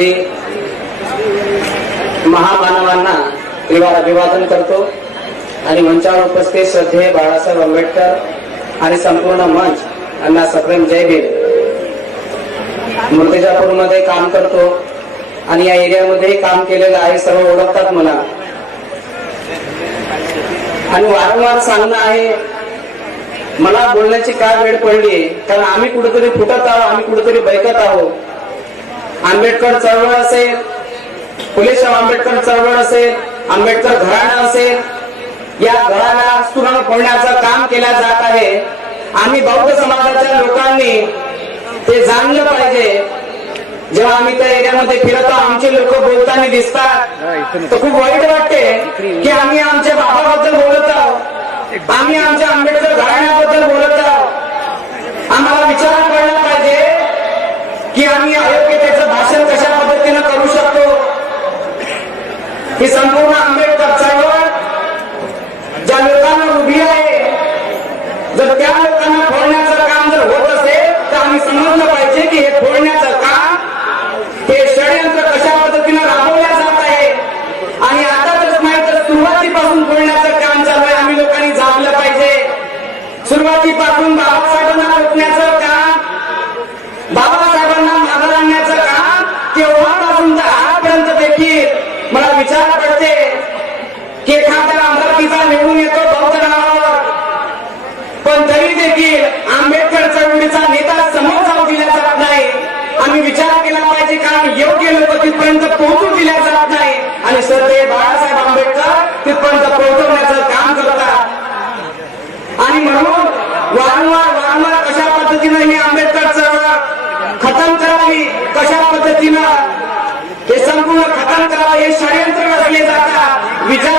मध्ये महामानवांना अभिवादन करतो आणि मंचावर उपस्थित श्रद्धेय बाळासाहेब आंबेडकर आणि संपूर्ण मंच यांना सप्रेम जय भीम. मूर्तिजापूरमध्ये काम करतो आणि या एरियामध्ये काम केलेलं आहे सर्व ओळखतात मला. आणि वारंवार सांगणं आहे मला बोलण्याची काय वेळ पडली? कारण आम्ही कुठेतरी फुटत आहोत आम्ही कुठेतरी बैकत आहोत. आंबेडकर चळवळ असेल फुलेशाह आंबेडकर चळवळ असेल आंबेडकर घराणं असेल या घराला सुरण फोडण्याचं काम केलं जात आहे. आम्ही बौद्ध समाजाच्या लोकांनी ते जाणलं पाहिजे. जेव्हा आम्ही त्या एरियामध्ये फिरतो आमचे लोक बोलताना दिसतात. तर खूप वाईट वाटते की आम्ही आमच्या बाबाबद्दल बोलत आहोत. आम्ही आमच्या आंबेडकर घराण्याबद्दल बोलत आहोत. आम्हाला विचार कळला पाहिजे की आम्ही अयोग्य भाषण कशा पद्धतीनं करू शकतो ही संपूर्ण आंबेडकर चळवळ ज्या लोकांना उभी आहे जर त्या लोकांना फोडण्याचं काम जर होत असेल तर आम्ही समजलं पाहिजे की हे फोडण्याचं काम हे षडयंत्र कशा पद्धतीनं राबवल्या जात आहे. आणि आता तर नाही तर सुरुवातीपासून फोडण्याचं काम चालू आहे. आम्ही लोकांनी जाणलं पाहिजे. सुरुवातीपासून बाबासाहेबांना रोखण्याचं काम बाबासाहेबांना मागे आणण्याचं काम तेव्हापासून तर आजपर्यंत देखील मला विचार पडते की एखादा अमरावतीचा निवडून येतो बौद्ध नावावर पण तरी देखील आंबेडकर चळवळीचा नेता समोर जाऊ दिला जात नाही. आम्ही विचार केला पाहिजे कारण योग्य लोक तिथपर्यंत पोहोचू दिल्या जात नाही. आणि सर ते बाळासाहेब आंबेडकर तिथपर्यंत पोहोचवण्याचं काम करतात. आणि म्हणून वारंवार वारंवार कशा पद्धतीनं ही आंबेडकर चळवळ खतम करावी कशा पद्धतीनं हे संपूर्ण खतम करावं हे षडयंत्र रचले जातात विचार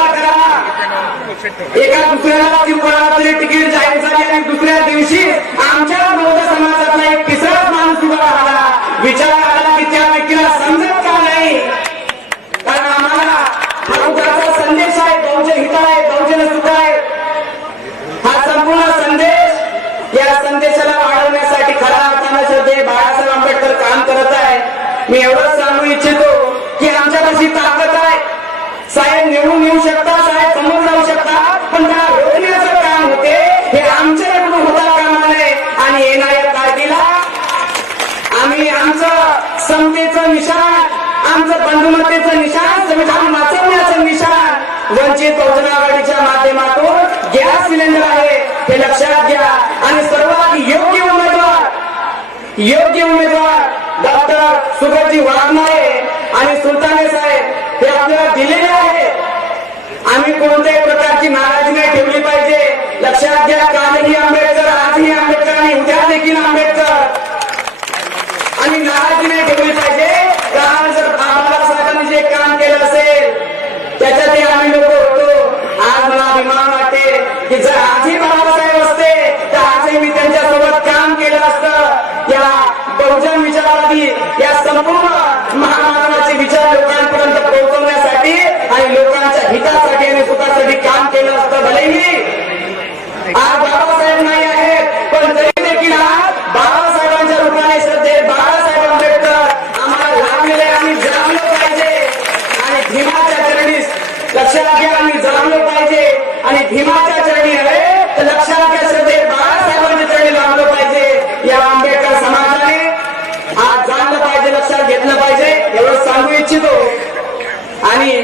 एका दुसऱ्याला कोणाला तरी तिकीट जाहीर झाली आणि दुसऱ्या दिवशी आमच्या बौद्ध समाजातला एक तिसराच माणूस उभा राहिला. विचार आला की त्या व्यक्तीला समजत का नाही? कारण आम्हाला हा संदेश आहे बहुजन हित आहे बहुजन सुख आहे. हा संपूर्ण संदेश या संदेशाला वाढवण्यासाठी खऱ्या अर्थानं श्रद्धे बाळासाहेब आंबेडकर काम करत आहे. मी एवढंच सांगू इच्छितो की आमच्यापाशी ताकद आहे. साहेब निवडून येऊ शकता? समतेचा निशाण आमचं बंधुमतेचं निशाण संविधान वाचवण्याचं निशाण. वंचित बहुजन आघाडीच्या माध्यमातून गॅस सिलेंडर आहे हे लक्षात घ्या. आणि सर्वात योग्य उमेदवार योग्य उमेदवार डॉक्टर सुगतजी वाघमारे आणि सुलताने साहेब हे आपल्याला दिलेले आहे आम्ही कोणत्याही प्रकारची भीमाच्या चरणी आले तर लक्षात घ्या श्रद्धे बाळासाहेबांच्या चरणी लागलं पाहिजे. या आंबेडकर समाजाने आज जाणलं पाहिजे लक्षात घेतलं पाहिजे. एवढं सांगू इच्छितो. आणि